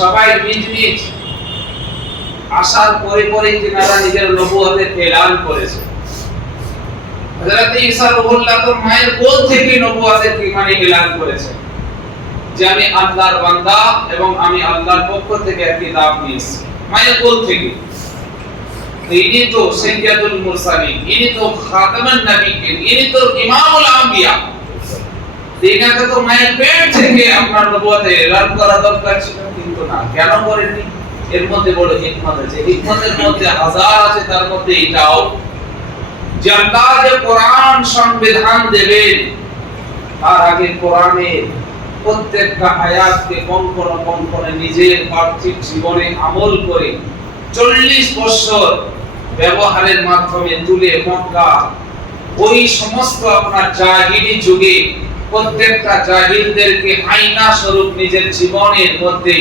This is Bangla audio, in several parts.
সবাই নিজ নিজ আসার পরে পরে তিনারা নিজের নবুয়তের এলান করেছে। হযরত ঈসা রূহুল্লাহ তো মায়ের কোল থেকে নবুয়তের এলান করেছে যে আমি আল্লাহর বান্দা এবং আমি আল্লাহর পক্ষ থেকে এক কিতাব নিয়েছি, মায়ের কোল থেকে। ইনি তো সাইয়্যিদুল মুরসালিন, ইনি তো খাতামুন নবিয়্যিন, ইনি তো ইমামুল আম্বিয়া। তিনাকে তো মায়ের পেট থেকে আপনার নবুয়তের এলান করা দরকার ছিল, কিন্তু না, কেন করেননি? এর মধ্যে বড় হিকমত আছে। হিকমতের মধ্যে হাজার আছে, তার মধ্যে এটাও যে আল্লাহ যে কোরআন সংবিধান দেবেন তার আগে কোরআনের প্রত্যেকটা আয়াতকে কঙ্কনে নিজের পার্থিব জীবনে আমল করে 40 বছর ব্যবহারের মাধ্যমে তুলে মক্কা ওই সমস্ত আপনার জাহিলি যুগে প্রত্যেকটা জাহিলদেরকে আয়না স্বরূপ নিজের জীবনের মধ্যে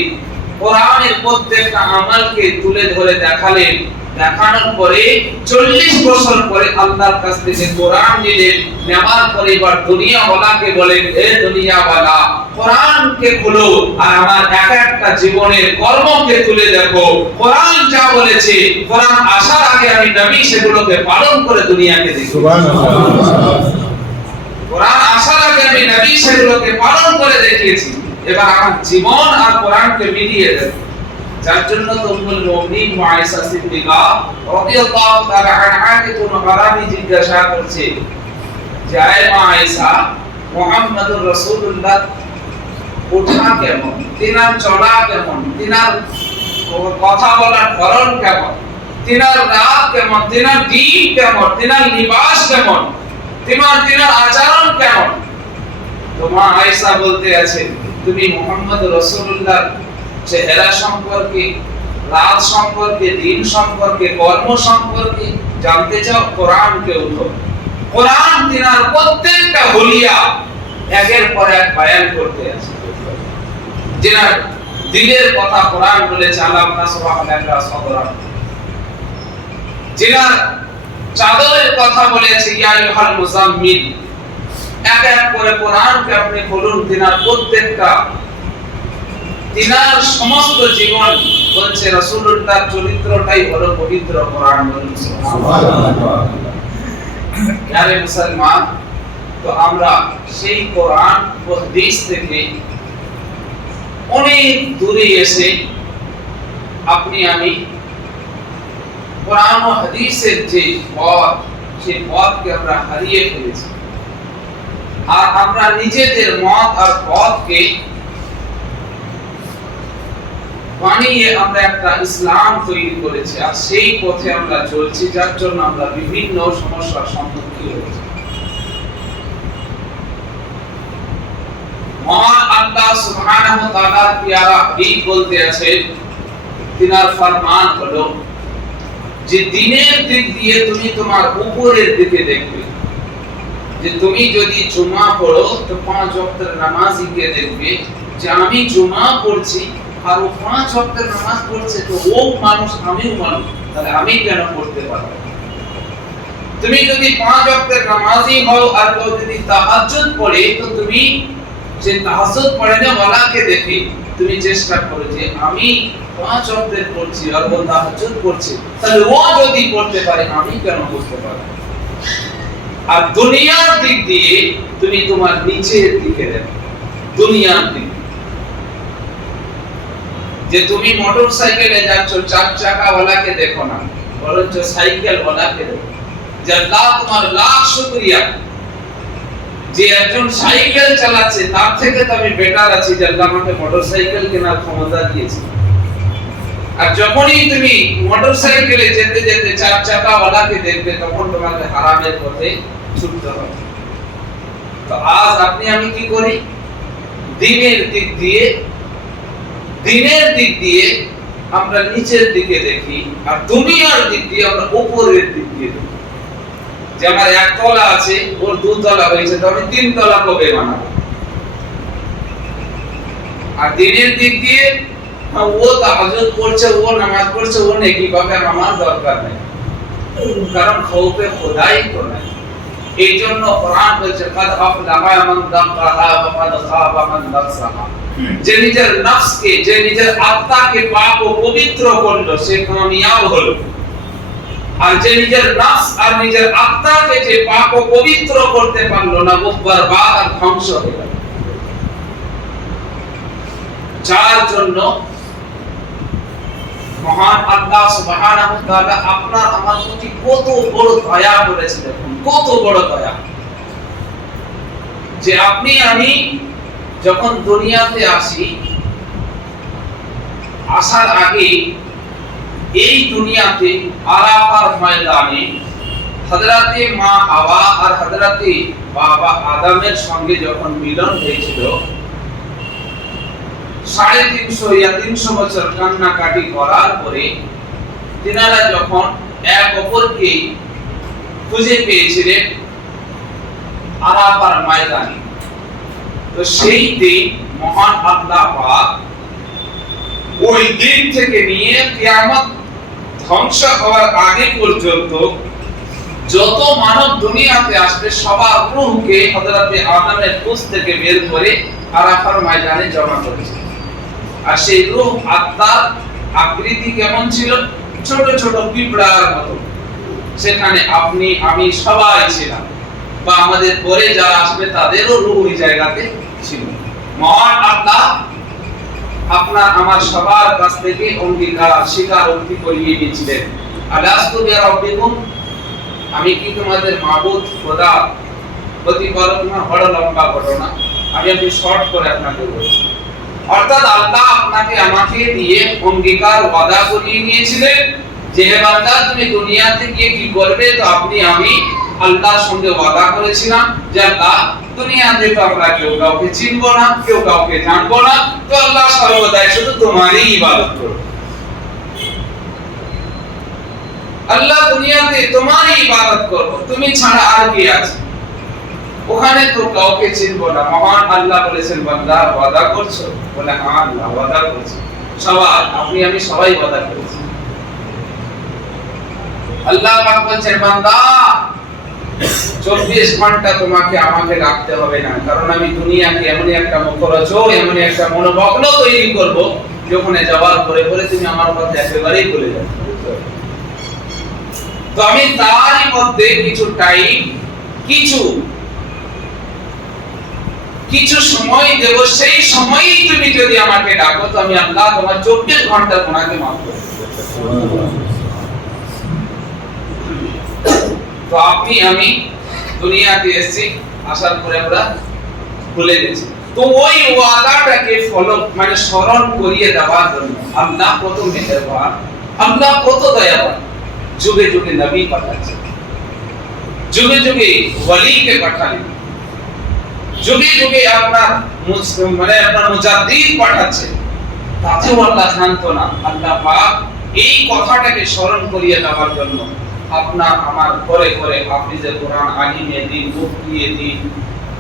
কোরআনের প্রত্যেকটা আমলকে তুলে ধরে দেখালেন। দেখানোর পরে 40 বছর পরে আল্লাহর কাছ থেকে কোরআন নিলেন। নেওয়ার পরে এবার দুনিয়াওয়ালাকে বলেন, হে দুনিয়াওয়ালা, কোরআনকে খুলো আর আমার এক একটা জীবনের কর্মকে তুলে দেখো। কোরআন যা বলেছে, কোরআন আসার আগে আমি নবী সেগুলোকে পালন করে দুনিয়াকে দেখি। সুবহানাল্লাহ। কোরআন আসার আগে আমি নবী সেগুলোকে পালন করে দেখিয়েছি। এবার আমার জীবন আর কোরআনকে মিলিয়ে দেব। যার জন্য তো উম্মুল মুমিনিন আয়েশা সিদ্দিকা রাদিয়াল্লাহু তাআলা আনহাকে কোন আরাবী জিজ্ঞাসা করছে যে আয় মা আয়েশা, মুহাম্মদুর রাসূলুল্লাহ ওঠা কেমন, তিনার চলা কেমন, তিনার কথা বলার ধরন কেমন, তিনার রাত কেমন, তিনার দিন কেমন, তিনার লিবাস কেমন, তিনার আচরণ কেমন? তো মা আয়েশা বলতে আছেন, তুমি মুহাম্মদ রাসূলুল্লাহ চেহারা সম্পর্কে, রাত সম্পর্কে, দিন সম্পর্কে, কর্ম সম্পর্কে জানতে চাও, কোরআনকে উঠো। কোরআন তিনার প্রত্যেকটা হুলিয়া একের পর এক বয়ান করতে আছে। যিনার দিলের কথা কোরআন বলেছে, আলাম নাসরাহ লাকা সাদরাক। যিনার চাদরের কথা বলেছে, ইয়া আইয়ুহাল মুজাম্মিল। এক এক করে কোরআনকে আপনি খুলুন, তিনার প্রত্যেকটা, তিনার সমস্ত জীবন বলছে রাসূলুল্লাহর চরিত্রটাই হলো পবিত্র কোরআন। বলুন সুবহানাল্লাহ। যারা মুসলমান, তো আমরা সেই কোরআন ও হাদিস থেকে অনেক দূরে এসে আপনি আমি কোরআন ও হাদিসের যে পথ, সেই পথকে আমরা হারিয়ে ফেলেছি। আর আমরা নিজেদের মত আর পথকে বানিয়ে আমরা একটা ইসলাম তৈরি করেছি, আর সেই পথে আমরা চলছি, যার জন্য আমরা বিভিন্ন সমস্যার সম্মুখীন হচ্ছি। মহান আল্লাহ সুবহানাহু ওয়া তাআলা পিয়ারা হাবিব বলতে আছেন, তিনার ফরমান হলো যে দিনের দিক দিয়ে তুমি তোমার উপরের দিকে দেখবে। যে তুমি যদি জুমা পড়ো তো 5 ওয়াক্তের নামাজীকে দেখবে যে আমি জুমা পড়ছি আর ও 5 ওয়াক্তের নামাজ পড়ছে, তো ও মানুষ, আমিও মানুষ, তাহলে আমি কেন পড়তে পারবো? তুমি যদি 5 ওয়াক্তের নামাজি হও আর কেউ যদি তাহাজ্জুদ পড়ে, তো তুমি যে তাহাজ্জুদ পড়ে না ওয়ালাকে দেখে তুমি চেষ্টা করো যে আমি 5 ওয়াক্তের পড়ছি আর ও তাহাজ্জুদ পড়ছে, তাহলে ও যদি পড়তে পারে আমি কেন পড়তে পারবো? আর দুনিয়ার দিক দিয়ে তুমি তোমার নিচের দিকে দেখো। দুনিয়ার দিক যে তুমি মোটরসাইকেলে যাচ্ছ, 4 চাকাওয়ালাকে দেখো না, বরঞ্চ সাইকেলওয়ালাকে দেখো। যে আল্লাহ তোমার লাখ শুকরিয়া যে একজন সাইকেল চালাচ্ছে তার থেকে তো আমি বেটার আছি, যে আল্লাহ আমাকে মোটরসাইকেল কেনার ক্ষমতা দিয়েছে। আর যখনই তুমি মোটরসাইকেলে যেতে যেতে 4 চাকাওয়ালাকে দেখবে, তখন তোমাকে হারামের পথে ছুটতে হবে। তো আজ আপনি আমি কি করি? দিনের দিক দিয়ে আমরা নিচের দিকে দেখি, আর দুনিয়ার দিক দিয়ে আমরা উপরের দিক দিয়ে দেখি। যে আমার 1 তলা আছে, ওর 2 তলা হয়েছে, তো আমি 3 তলা কবে বানাবো? আর দিনের দিক দিয়ে ও তাহাজ্জুদ পড়ছে, ও নামাজ পড়ছে, ও নেকি পাবে, আমার দরকার নেই, কারণ খৌফে খোদাই তো নাই। এই জন্য কোরআন বলছে, কাদ আফলাহা মান দাক্কাহা ওয়া কাদ খাবা মান দাসাহা। যে নিজের নফসকে, যে নিজের আত্মাকে পাক ও পবিত্র করলো, সে কামিয়াব হলো। আর যে নিজের নফস আর নিজের আত্মাকে যে পাক ও পবিত্র করতে পারলো না, ও বরবাদ আর ধ্বংস হয়ে গেল। যার জন্য মহান আল্লাহ সুবহানাহু ওয়া তাআলা আপনার আমার প্রতি কত বড় দয়া করেছেন, কত বড় দয়া, যে আপনি আমি যখন দুনিয়াতে আসি, আসার আগে এই দুনিয়াতে আরাফার ময়দানে হযরতে মা হাওয়া আর হযরতে বাবা আদমের সঙ্গে যখন মিলন হয়েছিল, 350 या 300 বছর কান্নাকাটি করার পরে তিনারা যখন এক অপরকে খুঁজে পেয়েছিলেন আরাফার ময়দানে, তো সেই দিন মহান আল্লাহ পাক ওই দিন থেকে নিয়ে কিয়ামত ধ্বংস হওয়ার আগে পর্যন্ত যত মানব দুনিয়াতে আসবে সবার রূহকে হযরতে আদমের কুশ থেকে বের করে আরাফার ময়দানে জমা করেছে। আর সেই রূহ আত্মার আকৃতি কেমন ছিল? ছোট ছোট পিঁপড়ার মতো। সেখানে আপনি আমি সবাই ছিলাম, বা আমাদের পরে যারা আসবে তাদেরও রূহ ওই জায়গাতে ছিল। মহান আল্লাহ আপনার আমার সবার কাছ থেকে অঙ্গীকার স্বীকারোক্তি করিয়ে দিয়েছিলেন, আলাস্তু বিরাব্বিকুম, আমি কি তোমাদের মাবুদ খোদা? প্রতিপালক না। বড় লম্বা ঘটনা, আমি শর্ট করে আপনাকে বলছি। অর্থাৎ আল্লাহ আপনাকে আমাকে দিয়ে অঙ্গীকার ওয়াদা করিয়ে নিয়েছিলেন যে হে বান্দা, তুমি দুনিয়াতে গিয়ে কি করবে, তো আপনি আমি আল্লাহর সঙ্গে ওয়াদা করেছিলাম যে আল্লাহ, দুনিয়াতে তো আমরা কেউ কাউকে চিনবো না, কেউ কাউকে জানবো না, তো আল্লাহ সর্বদাই শুধু তোমারই ইবাদত করব। আল্লাহ দুনিয়াতে তোমারই ইবাদত করব, তুমি ছাড়া আর কে আছে? ওখানে তো কাউকে চিনবো না। মহান আল্লাহ বলেছেন, বান্দা ওয়াদা করছো? বলে হ্যাঁ আল্লাহ ওয়াদা করছি। সবাই আপনি আমি সবাই ওয়াদা করেছি। আল্লাহ পাক বলেন, বান্দা 24 ঘন্টা তোমাকে আমাকে রাখতে হবে না, কারণ আমি দুনিয়াকে এমন একটা মুখরোচক, এমন একটা মনোভগ্ন তৈরি করব, যখন যাওয়ার পরে পরে তুমি আমার কথা একেবারেই ভুলে যাবে। তো আমি তারই মধ্যে কিছু টাইম, কিছু সময় দেব, সেই সময়ই তুমি যদি আমাকে ডাকো, তো আমি আল্লাহ তোমার 24 ঘন্টা তোমাকে মাফ করব। তো আপনি আমি দুনিয়াতে এসেছি, আসার পরে আমরা ভুলে গেছি। তো ওই ওয়াদাটাকে ফলো মানে স্মরণ করিয়ে দেওয়ার জন্য আল্লাহ কত মেহেরবান, আল্লাহ কত দয়াবান, যুগে যুগে নবী পাঠাচ্ছেন, যুগে যুগে ওয়ালিকে পাঠালেন, যুগে যুগে আপনার মুজাদ্দিদ পাঠাচ্ছেন, তাতেও আল্লাহ শান্ত না। আল্লাহ পাক এই কথাটাকে স্মরণ করিয়ে দেওয়ার জন্য আপনার আমার পরে পরে হাফিজে কোরআন, আলিমে দ্বীন, মুফতিয়ে দ্বীন,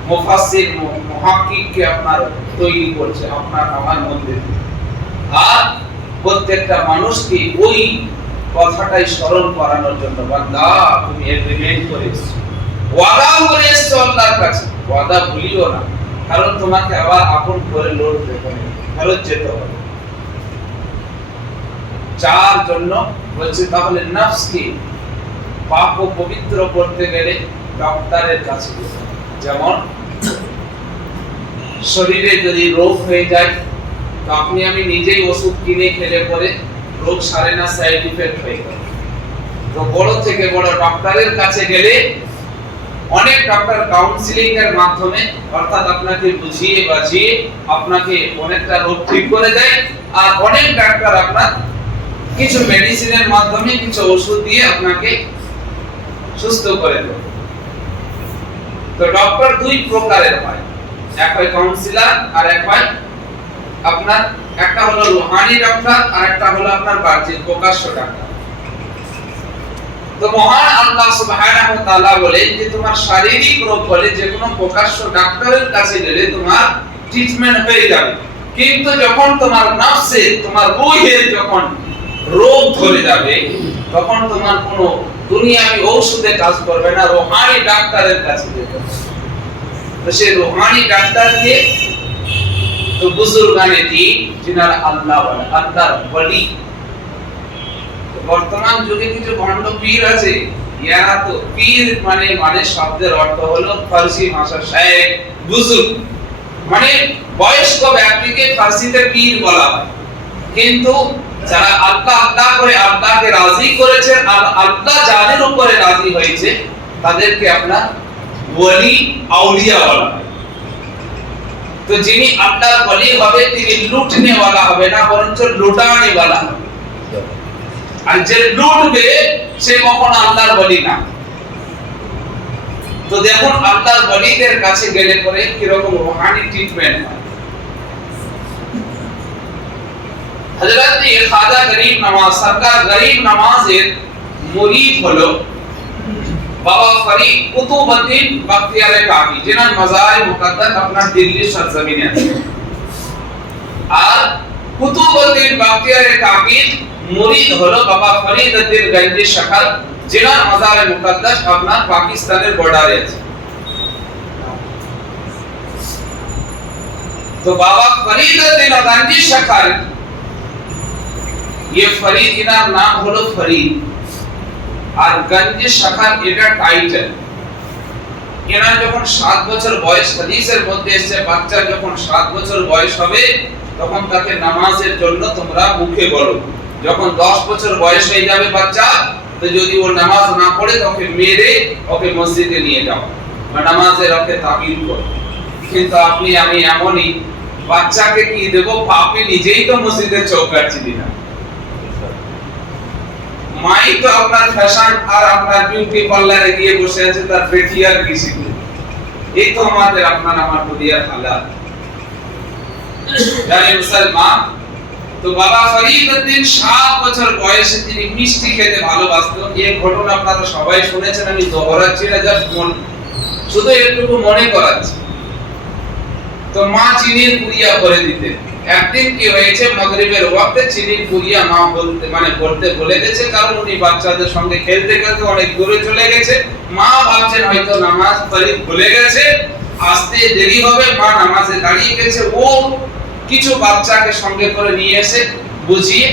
মুফাসসির, মুহাক্কিককে আপনার তৈরি করছে আপনার আমার মধ্যে। আর প্রত্যেকটা মানুষকে ওই কথাটাই স্মরণ করানোর জন্য, বান্দা তুমি এগ্রিমেন্ট করেছো, ওয়াদা করেছো আল্লাহর কাছে, ওয়াদা ভুলিও না, কারণ তোমাকে আবার আপন করে লড়তে হবে, ফেরত যেতে হবে। যার জন্য বলছে, তাহলে নফসকে পাক ও পবিত্র করতে গেলে ডক্টরের কাছে যেতে হবে। যেমন শরীরে যদি রোগ হয়ে যায়, তো আপনি আমি নিজেই ওষুধ কিনে খেলে পরে রোগ সারে না, সাইড ইফেক্ট হয়ে গেল। তো বড় থেকে বড় ডক্টরের কাছে গেলে অনেক ডক্টর কাউন্সিলিং এর মাধ্যমে, অর্থাৎ আপনাকে বুঝিয়ে বাজিয়ে আপনাকে অনেকটা রোগ ঠিক করে দেয়, আর অনেক ডাক্তার আপনার কিছু মেডিসিনের মাধ্যমে, কিছু ওষুধ দিয়ে আপনাকে সুস্থ করে দেয়। তো ডক্টর দুই প্রকারের হয়, এক হয় কাউন্সিলর আর এক হয় আপনার, একটা হলো রুহানি ডাক্তার আর একটা হলো আপনার বাহ্যিক প্রকাশ্য ডাক্তার। তো মহান আল্লাহ সুবহানাহু ওয়া তাআলা বলেন যে তোমার শারীরিক রোগ হলে যে কোনো প্রকাশ্য ডাক্তারের কাছে গেলে তোমার ট্রিটমেন্ট হয়ে যাবে, কিন্তু যখন তোমার নফসে, তোমার রূহের যখন রোগ ধরে যাবে, তখন তোমার কোনো দুনিয়াবি ঔষধে কাজ করবে না, রুহানি ডাক্তারের কাছে যেতে হবে। তো সেই রুহানি ডাক্তারকে তো বুজুর্গানে দিন যিনারা আল্লাহ বলে, আল্লাহর ওলি। বর্তমান যুগে কিছু ভণ্ড পীর আছে, ইয়ারা তো পীর মানে শব্দের অর্থ হলো ফারসি ভাষা শেখ, বুজুর্গ মানে বয়স্ক ব্যক্তিকে ফারসিতে পীর বলা হয়। কিন্তু যারা আল্লাহ আল্লাহ করে আল্লাহকে রাজি করেছেন আর আল্লাহ যাদের উপরে রাজি হয়েছে তাদেরকে আপনার ওলি আউলিয়া বলা হয়। তো যিনি আল্লাহর ওলি হবে তিনি লুটনে वाला হবে না, বরঞ্চ লুটানে वाला হবে। আর যে লুটবে সে কখনো আল্লাহর ওলি না। তো দেখুন আল্লাহর ওলিদের কাছে গেলে পরে কি রকম রূহানি ট্রিটমেন্ট হয়। হযরত খাজা গরিব নওয়াজ সরকার গরিব নওয়াজের মুরিদ হলো বাবা ফরিদ কুতুবউদ্দিন বখতিয়ারে কাকি, যিনার মাজার মুকদ্দাস আপনার দিল্লি সরজমিনে আছে। আর কুতুবউদ্দিন বখতিয়ারে কাকির মুরিদ হলো বাবা ফরিদউদ্দিন গঞ্জি শখর, যিনার মাজার মুকদ্দাস আপনার পাকিস্তানের বর্ডারে আছে। তো বাবা ফরিদউদ্দিন গঞ্জি শখর, ये फरीद इनार नाम হলো ফরিদ আর গঞ্জি শখর এটা টাইটেল। এনার যখন 7 বছর বয়স, হাদিসের মধ্যে এসেছে বাচ্চা যখন 7 বছর বয়স হবে তখন তাকে নামাজের জন্য তোমরা মুখে বলো। যখন 10 বছর বয়স হয়ে যাবে বাচ্চা, তো যদি ও নামাজ না পড়ে তখন মেরে ওকে মসজিদে নিয়ে যাও বা নামাজের ওকে তাবিল করো। কিন্তু আপনি আমি এমনই বাচ্চাকে কি দেব, পাপি নিজেই তো মসজিদে চৌকাচ্ছি দিনা। মাই তো আপনার ফ্যাশন আর আপনার বিউটি পার্লারে গিয়ে বসে আছে, তার বেটি আর কি শিখবে। এই তো আমাদের আপনার আমার দুনিয়ার হালাত। জানি মুসলমান, তো বাবা ফরিদউদ্দিন 7 বছর বয়সে তিনি মিষ্টি খেতে ভালোবাসতেন। এই ঘটনা আপনারা সবাই শুনেছেন, আমি দোহরাচ্ছি না, জাস্ট শুধু একটু মনে করাচ্ছি। তো মা চিনির পুরিয়া করে দিতেন। একদিন কি হয়েছে, মাগরিবের ওয়াক্তে চিনির পুরিয়া মা বলতে ভুলে গেছে, কারণ উনি বাচ্চাদের সঙ্গে খেলতে খেলতে অনেক দূরে চলে গেছে। মা ভাবছেন হয়তো নামাজ ফরিদ ভুলে গেছে, আসতে দেরি হবে। মা নামাজে দাঁড়িয়ে গেছে, ও কিছু বাচ্চাকে সঙ্গে করে নিয়ে এসে বুঝিয়ে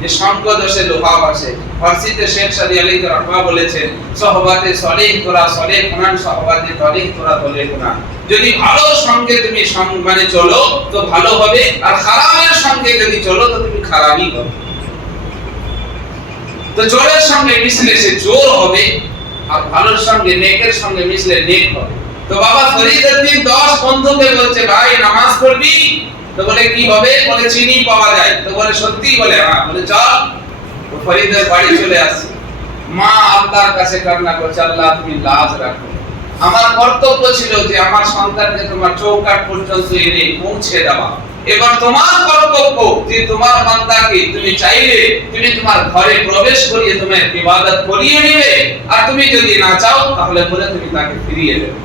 যে সংকদোষে লোহা আছে। ফারসিতে শেখ সাদি আলী রাহমা বলেছেন, সহবাতে সলিহ তোরা সলিহ কুনান, সহবাতে তলিহ তোরা তলিহ কুনান। যদি ভালো সঙ্গে তুমি চলো তো ভালো হবে, আর খারাপের সঙ্গে যদি চলো তো তুমি খারাপই হবে। তো জোরের সঙ্গে মিশলে সে জোর হবে, আর ভালোর সঙ্গে নেকের সঙ্গে মিশলে নেক হবে। তো বাবা ফরিদউদ্দিন 10 বন্ধুকে বলছে, ভাই নামাজ পড়বি? তো বলে কি হবে? বলে চিনি পাওয়া যায়। তো বলে সত্যি? বলে হ্যাঁ। বলে চল। তো ফরিদের বাড়ি চলে আসে। মা আল্লাহর কাছে কান্না করছে, আল্লাহ তুমি লাজ রাখো। আমার কর্তব্য ছিল যে আমার সন্তানকে তোমার চৌকাঠ পর্যন্ত এনে পৌঁছে দেওয়া। এবার তোমার কর্তব্য যে তোমার বান্দাকে তুমি চাইলে তুমি তোমার ঘরে প্রবেশ করিয়ে তোমার ইবাদত করিয়ে নিবে, আর তুমি যদি না চাও তাহলে বলে তুমি তাকে ফিরিয়ে দেবে।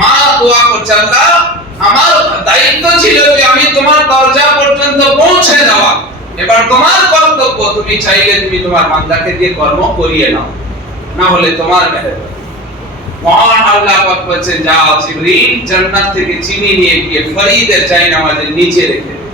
মা দোয়া করছে, আল্লাহ আমার দায়িত্ব ছিল যে আমি তোমার দরজা পর্যন্ত পৌঁছে দেওয়া। এবার তোমার কর্তব্য, তুমি চাইলে তুমি তোমার বান্দাকে দিয়ে কর্ম করিয়ে নাও, না হলে তোমার মেরে দেবে। মহান আল্লাহ পাক বলেন, যাও জিবরিল জান্নাত থেকে চিনি নিয়ে গিয়ে ফরিদের জায়নামাজের নিচে রেখে দে।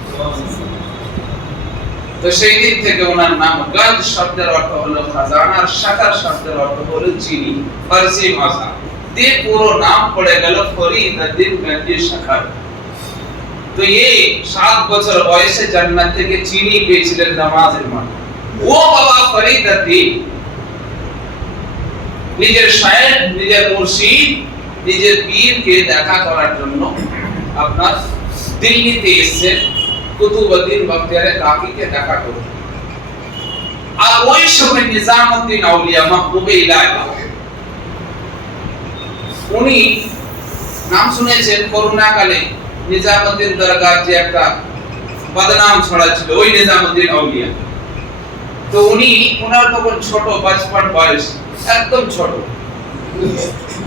তো সেই দিন থেকে ওনার নাম গঞ্জ শব্দের অর্থ হলো খাজানা, আর শাকার শব্দের অর্থ হলো চিনি ফারসি ভাষা। তে পুরো নাম পড়ে গেল ফরিদউদ্দিন গঞ্জি শখর। তো এই 7 বছর বয়সে জান্নাত থেকে চিনি পেয়েছিলেন নামাজের মাধ্যমে। ও বাবা ফরিদউদ্দিন নিজের শায়েখ, নিজের মুর্শিদ, নিজের পীরকে দেখা করার জন্য আপনার দিল্লিতে এসেছেন কুতুবউদ্দিন বখতিয়ারে কাকিকে দেখা করতে। আর ওই সময় নিজামউদ্দিন আউলিয়া মাহবুবে ইলাহি, উনি নাম শুনেছেন করোনাকালে নিজামউদ্দিন দরগার যে একটা বদনাম ছড়াচ্ছিল, ওই নিজামউদ্দিন আউলিয়া। তো উনি ওনার তখন ছোট 55 বয়স, একদম ছোট।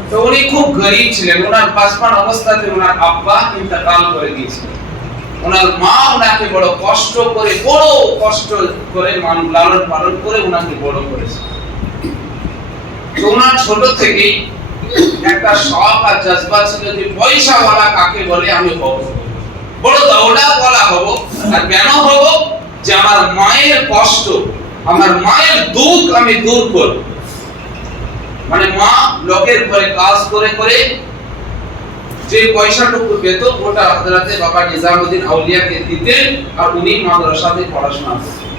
তো উনি খুব গরিব ছিলেন। ওনার 55 অবস্থাতে ওনার আব্বা ইন্তেকাল করে গিয়েছিলেন। ওনার মা ওনাকে বড় কষ্ট করে লালন পালন করে ওনাকে বড় করেছে। তো ওনার ছোট থেকেই একটা শখ আর জজবা ছিল যে পয়সাওয়ালা কাকে বলে আমি হব, বড় দৌলতওয়ালা হব। আর কেন হব? যে আমার মায়ের কষ্ট, আমার মায়ের দুঃখ আমি দূর করব। মানে মা লোকের ঘরে কাজ করে করে যে পয়সাটুকু পেত ওটা হযরতে বাবা নিজামউদ্দিন আউলিয়াকে দিতেন, আর উনি মাদ্রাসাতে পড়াশোনা করতেন।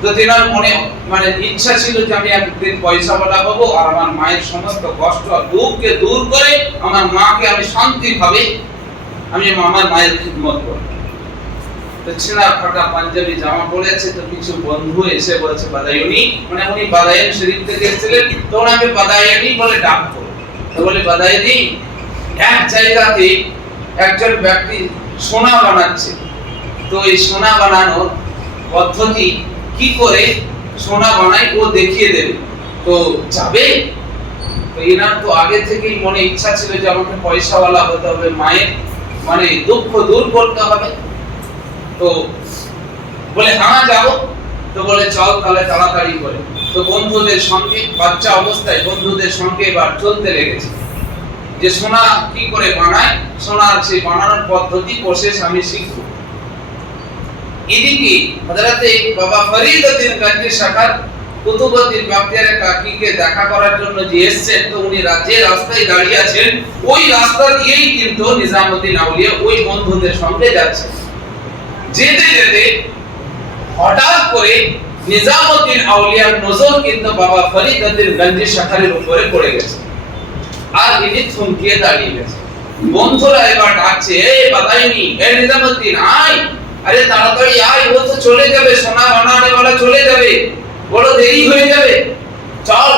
তো তেনার মনে মানে ইচ্ছা ছিল যে আমি একদিন পয়সাওয়ালা হব, আর আমার মায়ের সমস্ত কষ্ট আর দুঃখকে দূর করে আমার মাকে আমি শান্তিভাবে আমি আমার মায়ের খিদমত করব। তো ছেঁড়া ফাটা পাঞ্জাবি জামা পরেছে, তো কিছু বন্ধু এসে বলেছে বাদায়ুনি, মানে উনি বাদায়ন শরীফ থেকে এসেছিলেন, তো ওনাকে বাদায়ুনি বলে ডাকতো। তো বলে বাদায়ুনি, এক জায়গাতে একজন ব্যক্তি সোনা বানাচ্ছে, তো এই সোনা বানানোর পদ্ধতি কি করে সোনা বানায় ও দেখিয়ে দেবে, তো যাবে? তো এনার তো আগে থেকেই মনে ইচ্ছা ছিল যে আমাকে পয়সাওয়ালা হতে হবে, মায়ের মানে দুঃখ দূর করতে হবে। তো বলে হ্যাঁ যাবো। তো বলে চল তাহলে তাড়াতাড়ি করে। তো বন্ধুদের সঙ্গে বাচ্চা অবস্থায় বন্ধুদের সঙ্গে এবার চলতে লেগেছে যে সোনা কি করে বানায়, সোনার সেই বানানোর পদ্ধতি প্রসেস আমি শিখব। এদিকে হযরতে বাবা ফরিদউদ্দিন গঞ্জি শাখার কুতুবউদ্দিন বাখতিয়ার কাকিকে দেখা করার জন্য যে এসেছেন, তো উনি যে রাস্তায় দাঁড়িয়ে আছেন ওই রাস্তা দিয়েই কিন্তু নিজামউদ্দিন আউলিয়া ওই বন্ধুদের সঙ্গে যাচ্ছেন। যেতে যেতে হঠাৎ করে নিজামউদ্দিন আউলিয়ার নজর কিন্তু বাবা ফরিদউদ্দিন গঞ্জি শাখারের উপরে পড়ে গেছে, আর ইনি থমকে দাঁড়িয়ে গেছে। বন্ধুরা এবার ডাকছে, এই বাদায়ুনি, এই নিজামউদ্দিন আয়, আরে তাড়াতাড়ি আয়, ও তো চলে যাবে, সোনা বানানোওয়ালা চলে যাবে, বড় দেরি হয়ে যাবে, চল,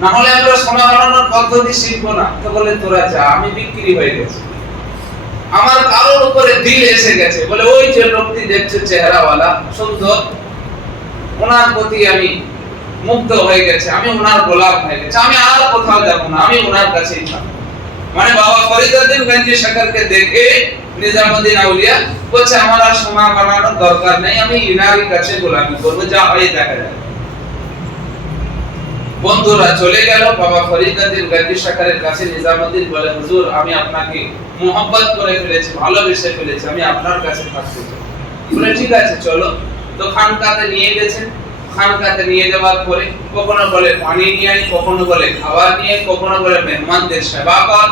না হলে আমরা সোনা বানানোর পদ্ধতি শিখবো না। তো বলে তোরা যা, আমি বিক্রি হয়ে গেছি, আমার কারোর উপরে দিল এসে গেছে। বলে ওই যে লোকটি দেখছো চেহারাওয়ালা সুন্দর, ওনার প্রতি আমি মুগ্ধ হয়ে গেছে, আমি ওনার গোলাম হয়ে গেছে, আমি আর কোথাও যাব না, আমি ওনার কাছেই থাকবো। মানে বাবা ফরিদউদ্দিন গঞ্জি শাখারকে দেখে নিজামউদ্দিন আউলিয়া বলছে আমার আর সোনা বানানোর দরকার নেই, আমি ইনারই কাছে গোলামি করবো, যা হয় দেখা যাবে। বন্ধুরা চলে গেল বাবা ফরিদউদ্দিন গঞ্জি শাখারের কাছে। নিজামউদ্দিন বলে হুজুর, আমি আপনাকে মোহব্বত করে ফেলেছি, ভালোবেসে ফেলেছি, আমি আপনার কাছে থাকতে চাই। বলে ঠিক আছে চলো। তো খানকাতে নিয়ে গেছেন। খানকাতে নিয়ে যাওয়ার পরে কখনো বলে পানি নিয়ে আই, কখনো বলে খাবার নিয়ে, কখনো বলে মেহমানদের সেবা কর।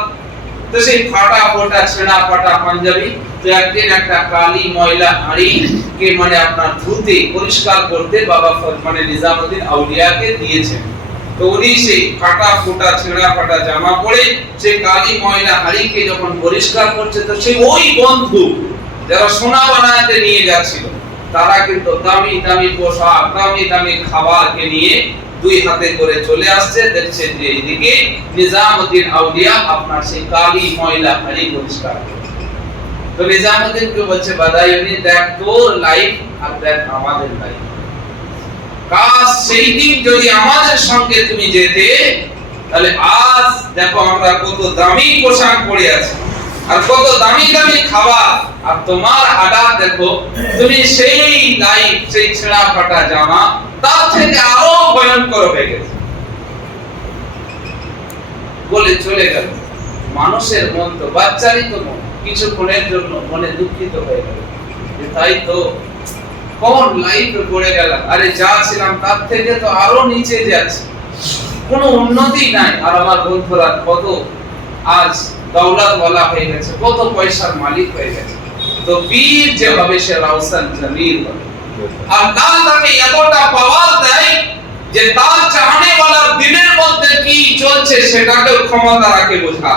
তো সেই ফাটা ফোটা ছেঁড়া ফাটা পাঞ্জাবি, তো একদিন একটা কালি ময়লা হাঁড়ি কে মানে আপনার ধুতে পরিষ্কার করতে বাবা মানে নিজামউদ্দিন আউলিয়াকে দিয়েছেন। তো উনি সেই ফাটা ফোটা ছেঁড়া ফাটা জামা পরে সেই কালি ময়লা হাঁড়িকে যখন পরিষ্কার করছে, তো সেই ওই বন্ধু যারা সোনা বানাতে নিয়ে যাচ্ছিল তারা কিন্তু দামি দামি পোশাক, দামি দামি খাবারকে নিয়ে দুই হাতে করে চলে আসছে। দেখছেন যে এদিকে নিজামউদ্দিন আউলিয়া আপনার সেই কালি ময়লা হাঁড়ি পরিষ্কার করছে। তো নিজামউদ্দিনকে বলছে বাদায়ুনি, দেখ তোর লাইফ আর দেখ আমাদের লাইফ, কাজ সেই দিন যদি আমাদের সঙ্গে তুমি যেতে, তাহলে আজ দেখো আমরা কত দামি পোশাক পরে আছি আর কত দামি দামি খাবার, আর তোমার হালাত দেখো, তুমি সেই লাইফ, সেই ছেঁড়া ফাটা জামা, তার থেকে আরো ভয়ঙ্কর হয়ে গেছে। বলে চলে গেল। মানুষের মন তো বাচ্চারই তো মন, কিছুক্ষণের জন্য মনে দুঃখিত হয়ে গেল, তাই তো কোন লাইফে পড়ে গেলাম, আরে যা ছিলাম তার থেকে তো আরো নিচে যাচ্ছি, কোনো উন্নতি নাই। আর আমার বন্ধুরা কত আজ দৌলতওয়ালা হয়ে গেছে, কত পয়সার মালিক হয়ে গেছে। তো পীর যে হবে সে রাউসান জমির হবে, আর তার তাকে এতটা পাওয়ার দেয় যে তার চাহনেওয়ালার দিনের মধ্যে কি চলছে সেটাকে ক্ষমতা রাখে বোঝা।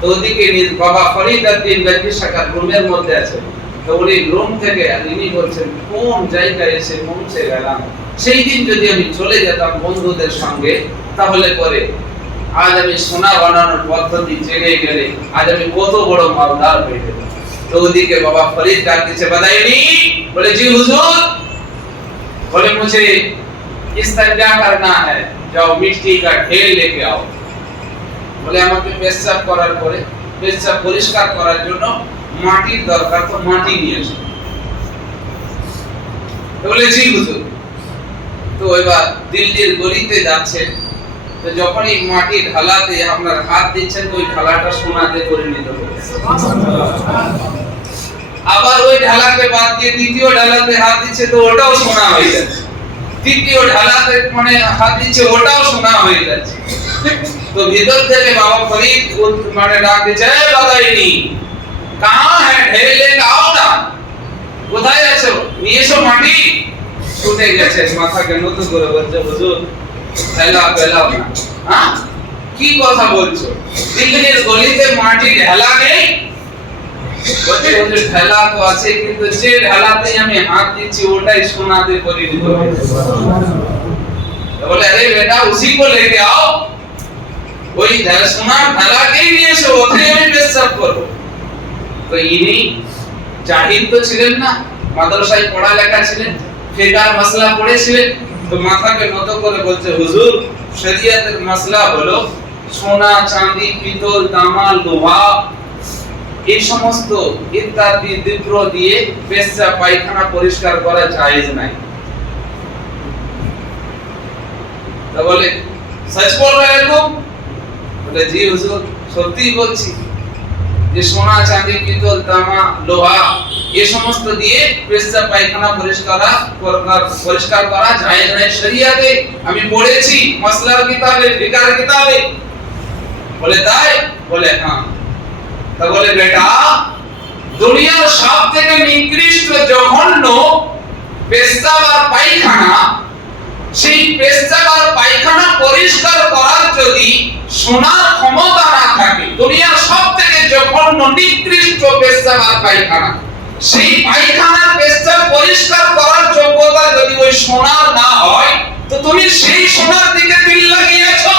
তো ওদিকে বাবা ফরিদউদ্দিন গঞ্জি শাখার রুমের মধ্যে আছে। তো উনি রুম থেকে ইনি বলছেন, কোন জায়গায় এসে পৌঁছে গেলাম, সেই দিন যদি আমি চলে যেতাম বন্ধুদের সঙ্গে, তাহলে পরে আজ আমি সোনা বানানোর পদ্ধতি জেনে গেলে আজ আমি কত বড় মালদার হয়ে যেতাম। তো ওদিকে বাবা ফরিদ ডাক দিচ্ছে বাদায়ুনি, বলে জি হুজুর। বলে मुझे इस्तिंजा करना है, जाओ मिट्टी का ढेर लेके आओ। বলে আমাকে পেশাব করার পরে পেশাব পরিষ্কার করার জন্য মাটির দরকার, তো মাটি নিয়ে এসো। তো বলে জি হুজুর। তো এবার দিল্লির গলিতে যাচ্ছে, তো যখন এই মাটি ঢালাতে আপনার হাত দিচ্ছেন, তো ওই ঢালাটা সোনাতে পরিণত হবে। আবার ওই ঢালাকে বাদ দিয়ে দ্বিতীয় ঢালাতে হাত দিচ্ছে তো ওটাও সোনা হয়ে যাচ্ছে, তৃতীয় ঢালাতে মানে হাত দিচ্ছে ওটাও সোনা হয়ে যাচ্ছে। তো ভিতর থেকে বাবা ফরিদ মানে ডাক দিচ্ছে, এ বাদাইনি কাহা হ্যাঁ ঢের লেকে আও না, কোথায় আছো, নিয়ে এসো মাটি। ছুটে গেছে, মাথাকে নত করে বলছে, হুজুর ঢেলা পেলাম না। হ্যাঁ কি কথা বলছো, দিল্লির গলিতে মাটি ঢেলা নেই? বলছে হুজুর ঢেলা তো আছে, কিন্তু যে ঢেলাতে আমি হাত দিচ্ছি ওটাই সোনাতে পরিণত হয়েছে। বলে আরে বেটা উसी को लेके आओ, ওই সোনার ঢেলাকেই নিয়ে এসো, ওখানে আমি পেশাব করব। তো ইনি জাহিল তো ছিলেন না, মাদ্রাসায় পড়ালেখা ছিলেন, ফিকহ মাসলা পড়েছিলেন। তো মাথাকে নত করে বলছে, হুজুর শরীয়তের মাসলা হলো সোনা চাঁদি পিতল তামা লোহা এই সমস্ত ইত্যাদি দ্রব্য দিয়ে পেশাব পায়খানা পরিষ্কার করা জায়েজ নাই। তো বলে সচ বল রহে হো? বলে জি হুজুর সত্যি বলছি, যে সোনা চাঁদি পিতল তামা লোহা এই সমস্ত দিয়ে পেশাব পায়খানা পরিষ্কার করা জায়েজ নাই শরীয়তে, আমি পড়েছি মাসলার কিতাবে ফিকহের কিতাবে। বলে তাই? বলে হ্যাঁ। তা বলে বেটা দুনিয়ার সবথেকে নিকৃষ্ট জঘন্য পেশাব আর পায়খানা, সেই পেশাব আর পায়খানা পরিষ্কার করার যদি সোনার ক্ষমতা না থাকে, দুনিয়ার সবথেকে জঘন্য নিকৃষ্ট পেশাব আর পায়খানা, সেই পায়খানার পেশাব পরিষ্কার করার যোগ্যতা যদি ওই সোনার না হয়, তো তুমি সেই সোনার দিকে দিল লাগিয়েছো?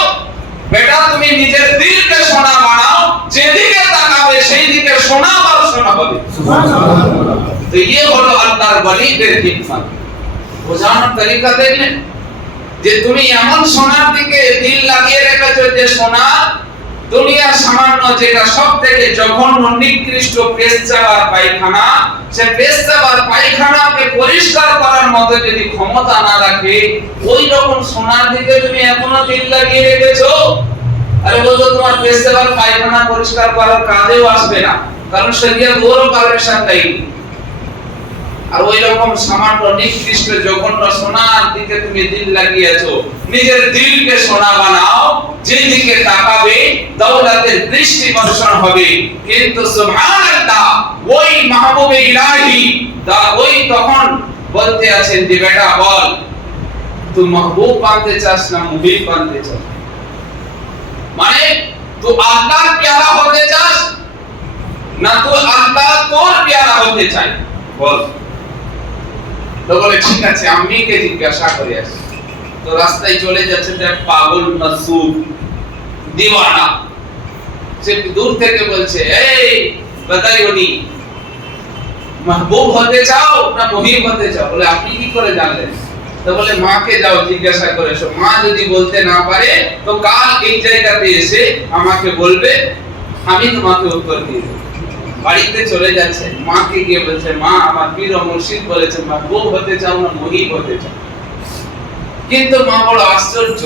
বেটা তুমি নিজের দিলকে সোনা বানাও, যেদিকে তাকাবে সেই দিকে সোনা আর সোনা হবে। সুবহানাল্লাহ। তো এই হলো আল্লাহর ওলিদের হিকমত। বোঝানোর তরিকা দেখলেন, যে তুমি এমন সোনার দিকে দিল লাগিয়ে রেখেছো যে সোনা দুনিয়ার সামান্য যেটা সবথেকে জঘন্য নিকৃষ্ট পেশাব আর পায়খানা, সে পেশাব আর পায়খানাকে পরিষ্কার করার মতো যদি ক্ষমতা না রাখে, ওই রকম সোনার দিকে তুমি এখনো দিল লাগিয়ে রেখেছো। আরে বলতো তোমার পেশাব আর পায়খানা পরিষ্কার করার কাজেও আসবে না, কারণ শরীয়ত ওরও পারমিশন দেয়নি। আর ওই রকম সামান্য নিকৃষ্ট জঘন্য সোনার দিকে তুমি দিল লাগিয়েছো। নিজের দিলকে সোনা বানাও, যেদিকে তাকাবে দৌলতের দৃষ্টি বর্ষণ হবে। কিন্তু সুবহানাল্লাহ, ওই মাহবুবে ইলাহি ওই তখন বলতে আছেন যে বেটা বল, তুই মাহবুব বানতে চাস না মুহিব বানতে চাস? মানে তুই আল্লাহর প্যারা হতে চাস না তুই আল্লাহ তোর প্যারা হতে চাই? বল। তো বলে ঠিক আছে আম্মিকে জিজ্ঞাসা করে আসি। তো রাস্তায় চলে যাচ্ছে যে পাগল মাসুদ দিওয়ানা, সে দূর থেকে বলছে, এই বাতাইওনি মাহবুব হতে চাও না মুহিব হতে চাও? বলে আপনি কি করে জানলেন? তো বলে মাকে যাও জিজ্ঞাসা করে এসো, মা যদি বলতে না পারে তো কাল এই জায়গাতে এসে আমাকে বলবে, আমি তোমাকে উত্তর দিয়ে দেব। বাড়িতে চলে যাচ্ছে, মাকে গিয়ে বলছে, মা আমার পীর ও মুর্শিদ বলেছে মাহবুব হতে চাও না মুহিব হতে চাও? কিন্তু মা বড় আশ্চর্য,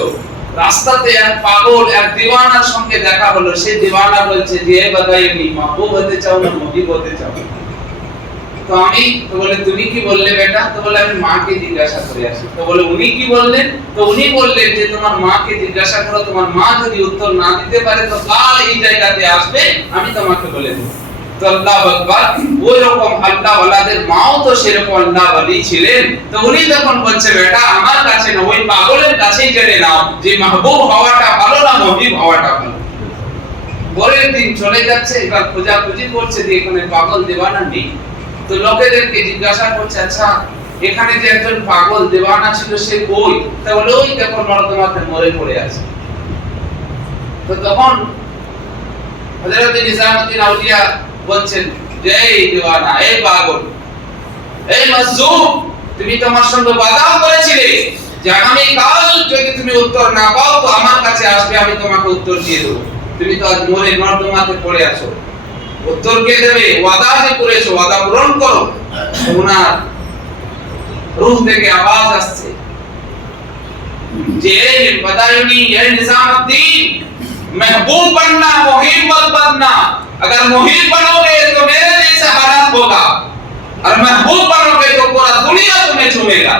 রাস্তাতে এক পাগল এক দিওয়ানার সঙ্গে দেখা হলো। সেই দিওয়ানা বলছে যে বাতাইনি মাহবুব হতে চাও না মুহিব হতে চাও? তো আমি তো বলে তুমি কি বললে বেটা? তো বলে আমি মাকে জিজ্ঞাসা করে আসি। তো বলে উনি কি বললেন? তো উনি বললেন যে তোমার মাকে জিজ্ঞাসা করো, তোমার মা যদি উত্তর না দিতে পারে তো কাল এই জায়গাতে আসবে, আমি তোমাকে বলে দেব। তো আল্লাহু আকবার, ওই রকম আল্লাহ ওয়ালাদের মাও তো সেরকম আল্লাহ ওয়ালি ছিলেন। তো উনি তখন বলছে বেটা আমার কাছে না, ওই পাগলের কাছেই জেনে নাও যে মাহবুব হওয়াটা ভালো না মুহিব হওয়াটা ভালো। পরের দিন চলে যাচ্ছে, এবার খোঁজাখুঁজি করছে যে এখানে পাগল দেওয়ানা নেই। তো লোকেদেরকে জিজ্ঞাসা করছে, আচ্ছা এখানে যে একজন পাগল দেওয়ানা ছিল সে কই? তা বলে ওই দেখো নর্দমাতে মরে পড়ে আছে। তো তখন হযরত নিজামউদ্দিন আউলিয়া বলছেন যে এই দেওয়ানা, এই পাগল, এই মাজুব, তুমি তোমার সঙ্গে ওয়াদাও করেছিলে যে আগামী কাল যদি তুমি উত্তর না পাও তো আমার কাছে আসবে, আমি তোমাকে উত্তর দিয়ে দেব। তুমি তো আজ মরে নর্দমাতে পড়ে আছো, উত্তর কে দেবে? ওয়াদা যে করেছো ওয়াদা পূরণ করো। ওনার রূহ থেকে আওয়াজ আসছে যে বাতাইনি এ নিজামউদ্দিন, महबूब बनना मुहिब मत बनना, अगर मुहिब बनोगे तो मेरे जैसा हालात होगा, और महबूब बनोगे तो पूरा दुनिया तुम्हें चूमेगा।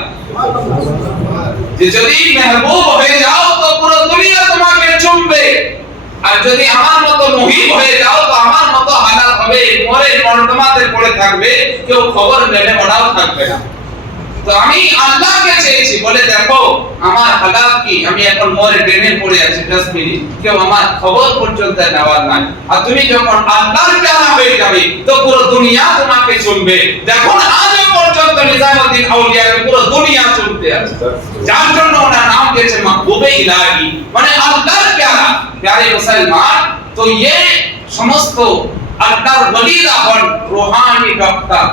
যদি মেহবুব হয়ে যাও তো পুরো দুনিয়া তোমাকে চুমবে, আর যদি আমার মতো মুহিব হয়ে যাও তো আমার মতো হালাত হবে, মরে নর্দমাতে পড়ে থাকবে, কেউ খবর নেবে বড়াও থাকবে না। তো আমি আল্লাহকে চেয়েছি, বলে দেখো আমার হালাত কি, আমি এখন মরে ড্রেনে পড়ে আছি 10 মিনিট, কেউ আমার খবর পর্যন্ত নেওয়ার নাই। আর তুমি যখন আল্লাহর প্যারা হয়ে যাবে তো পুরো দুনিয়া তোমাকে চুমবে। দেখুন আজ পর্যন্ত নিজামুদ্দিন আউলিয়াকে পুরো দুনিয়া চুমতে আছে, যার জন্য ওনার নাম দিয়েছে মাহবুবে ইলাহি, মানে আল্লাহর প্যারা। প্যারে মুসলমান, তো ये সমস্ত আল্লাহর ওলিরা হন রূহানি ডক্টর।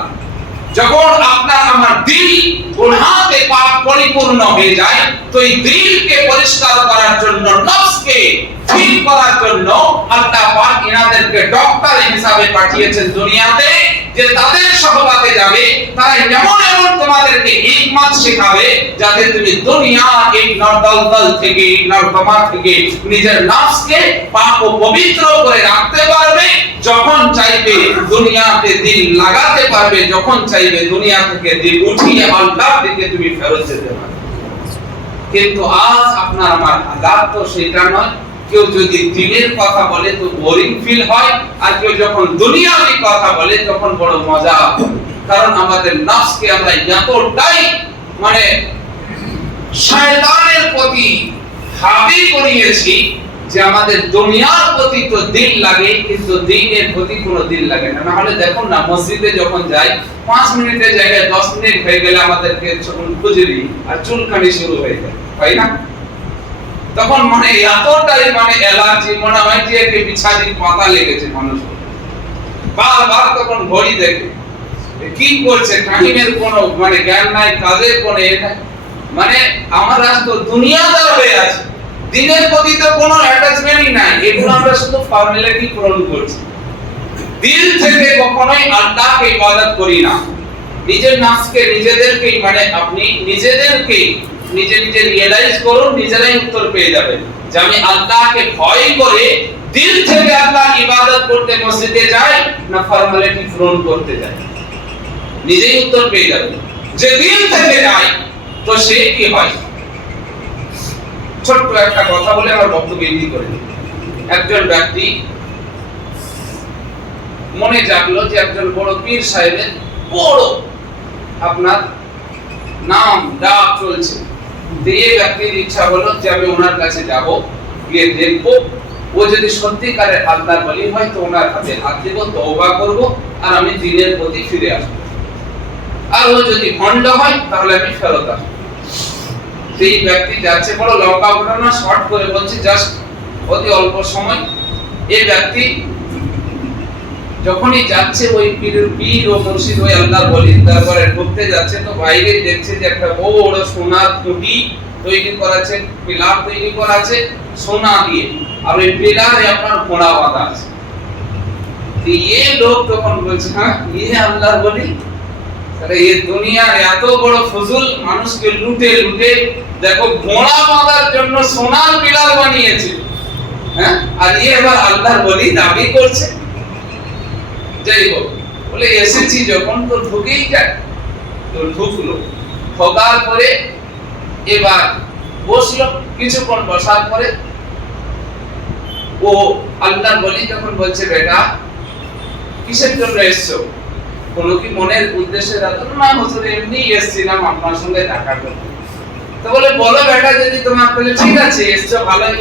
যখন আপনার আমার দিল গুনাহতে পাক পরিপূর্ণ হয়ে যায় তো এই দিলকে পরিষ্কার করার জন্য, নফসকে ঠিক করার জন্য আল্লাহ পাক ইনাদেরকে ডক্টর হিসেবে পাঠিয়েছেন দুনিয়াতে, যে তাদের সহবাতে যাবে, তারা এমন এমন তোমাদেরকে হিকমত শেখাবে যাতে তুমি দুনিয়ার এই নরদলদল থেকে, নরদমা থেকে নিজের নফসকে পাক ও পবিত্র করে রাখতে পারবে। যখন চাইবে দুনিয়াতে দিল লাগাতে পারবে, যখন চাইবে দুনিয়া থেকে দিল উঠিয়ে আল্লাহর দিকে তুমি ফেরত যেতে পারবে। কিন্তু আজ আপনার আমার হালাত তো সেটা নয়। কেউ যদি দিনের কথা বলে তো বোরিং ফিল হয়, আর কেউ যখন দুনিয়াবি কথা বলে তখন বড় মজা হয়। কারণ আমাদের নফসকে আমরা এতটাই মানে শয়তানের প্রতি হাবি করিয়েছি যে আমাদের দুনিয়ার প্রতি তো দিল লাগে, কিন্তু দ্বীনের প্রতি কোনো দিল লাগে না। নাহলে দেখুন না, মসজিদে যখন যাই 5 মিনিটের জায়গায় 10 মিনিট হয়ে গেলে আমাদেরকে যখন খুজরি আর চুলকানি শুরু হয়ে যায়, তাই না? তখন মানে এতটাই মানে অ্যালার্জি, মনে হয় যে একে বিছানির পাতা লেগেছে মানুষ। বারবার তখন ঘড়ি দেখে কি করছে, টাইমের কোনো মানে জ্ঞান নাই, কাজের কোনো এটা মানে আমার আজ তো দুনিয়াদার হয়ে আছে, দিনের প্রতি তো কোনো অ্যাটাচমেন্টই নাই। এগুলো আমরা শুধু ফর্মালিটি পূরণ করছি, দিল থেকে কখনোই আল্লাহকে ইবাদত করি না। নিজের নফসকে নিজেদেরকেই মানে আপনি নিজেদেরকেই নিজে নিজে রিয়েলাইজ করুন, নিজেরাই উত্তর পেয়ে যাবেন যে আমি আল্লাহকে ভয় করে দিল থেকে আল্লাহর ইবাদত করতে মসজিদে যাই না ফর্মালিটি পূরণ করতে যাই, নিজেই উত্তর পেয়ে যাবেন। যে দিল থেকে যায় তো সে কি হয়। ছোট্ট একটা কথা বলে আমার বক্তব্য বৃদ্ধি করে দিই। একজন ব্যক্তি মনে জাগলো যে একজন বড় পীর সাহেবের বড় আপনার নাম ডাক চলছে। এই ব্যক্তির ইচ্ছা হলো যে আমি ওনার কাছে যাব, গিয়ে দেখবো ও যদি সত্যিকারের আল্লাহর ওলি হয় তো ওনার হাতে হাত দেব, তওবা করব, আর আমি দ্বীনের প্রতি ফিরে আসবো। আর ও যদি ভণ্ড হয় তাহলে আমি ফেরত আসবো। সেই ব্যক্তি যাচ্ছে, বড় লম্বা ঘটনা শর্ট করে বলছি, জাস্ট অতি অল্প সময়। এই ব্যক্তি যখনই যাচ্ছে ওই পীর ও মুর্শিদ ওই আল্লাহর ওলির দরবারে ঢুকতে যাচ্ছে, তো বাইরে দেখছে যে একটা বড় সোনার খুঁটি তৈরি করা আছে, পিলার তৈরি করা আছে সোনা দিয়ে, আর ওই পিলারে আপনার ঘোড়া বাঁধা আছে। তো এই লোক তখন বলছে, হ্যাঁ এই আল্লাহর ওলি, তাহলে এই দুনিয়ার এত বড় ফজল মানুষকে লুটে লুটে দেখো ঘোড়া বাঁধার জন্য সোনার পিলার বানিয়েছে, হ্যাঁ, আর এবার আল্লাহর ওলি দাবি করছে। যাই হোক, বলে এসেছি যখন তো ঢুকেই যায়, তো ঢুকলো। ঢোকার পরে এবার বসলো, কিছুক্ষণ বসার পরে ও আল্লাহর ওলি তখন বলছে, বেটা কিসের জন্য এসছো, কোনো কি মনের উদ্দেশ্যে? না হুজুর এমনি এসেছিলাম আপনার সঙ্গে দেখা করতে। তো বলে, বলো বেটা, যদি তোমার কাছে ঠিক আছে এসছো ভালোই,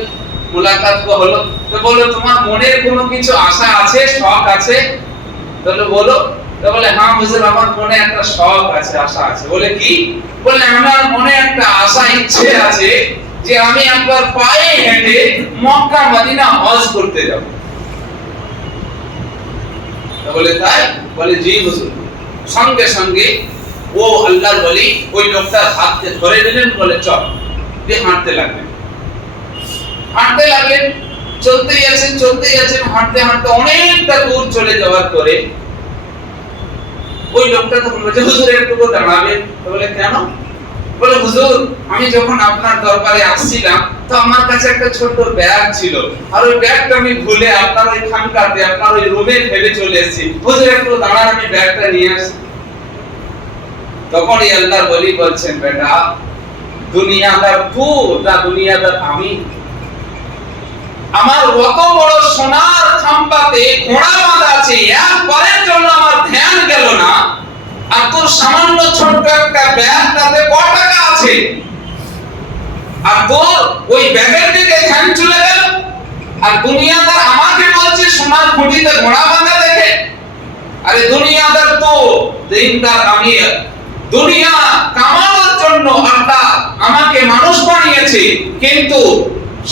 মুলাকাত হলো, তো বলো তোমার মনের কোনো কিছু আশা আছে, শখ আছে? তাহলে বলো। তো বলে, হ্যাঁ হুজুর আমার মনে একটা শখ আছে, আশা আছে। বলে কি? বলে আমার মনে একটা আশা ইচ্ছে আছে যে আমি একবার পায়ে হেঁটে মক্কা মদিনা হজ করতে যাব। তো বলে তাই? বলে জি হুজুর। সঙ্গে সঙ্গে ও আল্লাহর ওলি ওই লোকটার হাতকে ধরে দিলেন, বলে চল, দিয়ে হাঁটতে লাগলেন। হাঁটতে লাগলেন, চলতেই আছেন, হাঁটতে হাঁটতে অনেকটা দূর চলে যাওয়ার পরে ওই লোকটা তখন বলছে, হুজুর একটু দাঁড়াবেন। তো বলে কেন? বলে হুজুর আমি যখন আপনার দরবারে আসছিলাম তো আমার কাছে একটা ছোট ব্যাগ ছিল, আর ওই ব্যাগটা আমি ভুলে আপনার ওই খানকাতে আপনার ওই রুমে ফেলে চলে এসেছি। হুজুর একটু দাঁড়ান, আমি ব্যাগটা নিয়ে আসি। তখনই আল্লাহর ওলি বলছেন, বেটা দুনিয়াদার তুই না দুনিয়াদার আমি? আমার কত বড় সোনার খাম্বাতে ঘোড়া বাঁধা আছে, একবারের জন্য আমার ধ্যান গেল না। আর তোর সামান্য ছোট্ট একটা ব্যাগ, তাতে ক টাকা আছে, আর তোর ওই ব্যাগের দিকে ধ্যান চলে গেল। আর দুনিয়াদার আমাকে বলছে সোনার খুঁটিতে ঘোড়া বাঁধা দেখে। আরে দুনিয়াদার তো দিনদার আমি। দুনিয়া কামানোর জন্য আল্লাহ আমাকে মানুষ বানিয়েছে, কিন্তু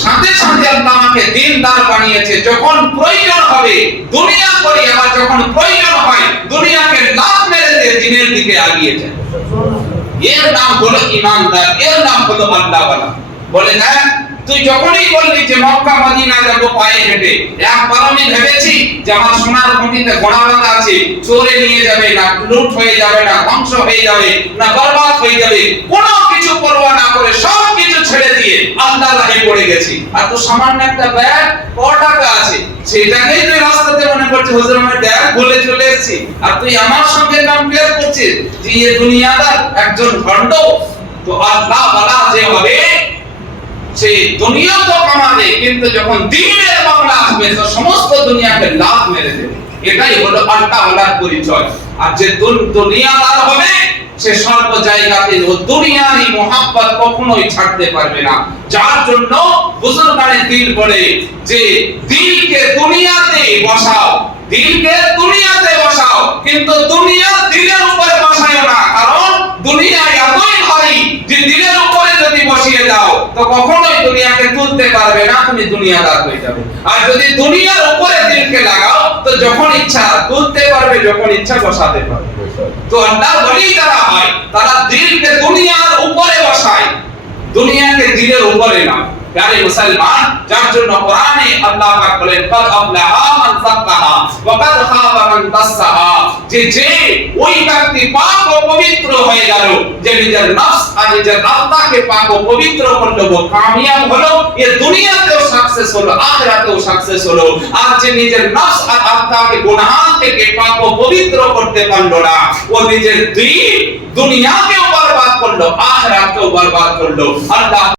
সাথে সাথে আল্লাহ আমাকে দিনদার বানিয়েছে। যখন প্রয়োজন হবে দুনিয়া করি, আবার যখন প্রয়োজন হয় দুনিয়াকে লাভ মেরে দিয়ে দিনের দিকে এগিয়ে যায়। এর নাম হলো ইমানদার, এর নাম হলো আল্লাহওয়ালা। বলে না, তুই যখনই বললি যে মক্কা মদিনা যাব পায়ে হেঁটে, একবার আমি ভেবেছি যে আমার সোনার খুঁটিতে ঘোড়া বাঁধা আছে, চোরে নিয়ে যাবে না, লুট হয়ে যাবে না, ধ্বংস হয়ে যাবে না, বরবাদ হয়ে যাবে, কোনো কিছু পরোয়া না করে সব কিছু ছেড়ে দিয়ে আল্লাহর রাহে পড়ে গেছি। আর তো সামান্য একটা ব্যাগ, ক টাকা আছে, সেটাকেই তুই রাস্তাতে মনে করছিস হুজুর আমার ব্যাগ ভুলে চলে এসেছি। আর তুই আমার সঙ্গে কম্পেয়ার করছিস যে এই দুনিয়াদার একজন ভণ্ড। তো আল্লাহ ওয়ালা যে হবে সে দুনিয়া তো কামাবে, কিন্তু যখন দ্বীনের মামলা আসবে তো সমস্ত দুনিয়াকে লাভ মেরে দেবে। এটাই হলো আল্লাহওয়ালার পরিচয়। আর যে দুনিয়াদার হবে সে সর্ব জায়গাতে ও দুনিয়ারই মোহাব্বত কখনোই ছাড়তে পারবে না। যার জন্য বুজুর্গানে দিল বলে যে দিলকে দুনিয়াতে বসাও, দিলকে দুনিয়াতে বসাও, কিন্তু দুনিয়া দিলের উপরে বসায়ো না। কারণ দুনিয়া এতই ভারী যে দিলের উপরে যদি বসিয়ে দাও তো কখনোই দুনিয়াকে তুলতে পারবে না, তুমি দুনিয়াদার হয়ে যাবে। আর যদি দুনিয়ার উপরে দিলকে লাগাও তো যখন ইচ্ছা তুলতে পারবে, যখন ইচ্ছা বসাতে পারবে। তো আল্লাহর ওলি যারা হয় তারা দিলকে দুনিয়ার উপরে বসায়, দুনিয়াকে দিলের উপরে না। প্যারে মুসলমান, যার জন্য কোরআনে আল্লাহ পাক বলেন কাদ আফলাহা মান যাক্কাহা ওয়া কাদ খাবা মান দাসসাহা, যে ওই ব্যক্তি পাক ও পবিত্র হয়ে গেল, যে নিজের নফস আর নিজের আত্মাকে পাক ও পবিত্র করলো, ও কামিয়াব হলো। এই দুনিয়াতেও সাকসেস হলো, আখিরাতেও সাকসেস হলো। আর যে নিজের নফস আর আত্মাকে গুনাহ থেকে পাক ও পবিত্র করতে পারলো না, ও নিজের দুনিয়াকেও বরবাদ করলো, আখিরাতকেও বরবাদ করলো। আল্লাহ